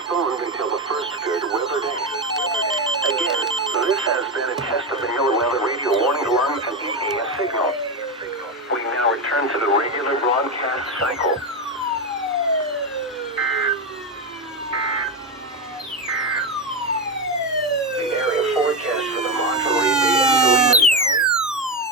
postponed until the first good weather day. Again, this has been a test of the NOAA Weather Radio Warning Alarm and EAS signal. We now return to the regular broadcast cycle.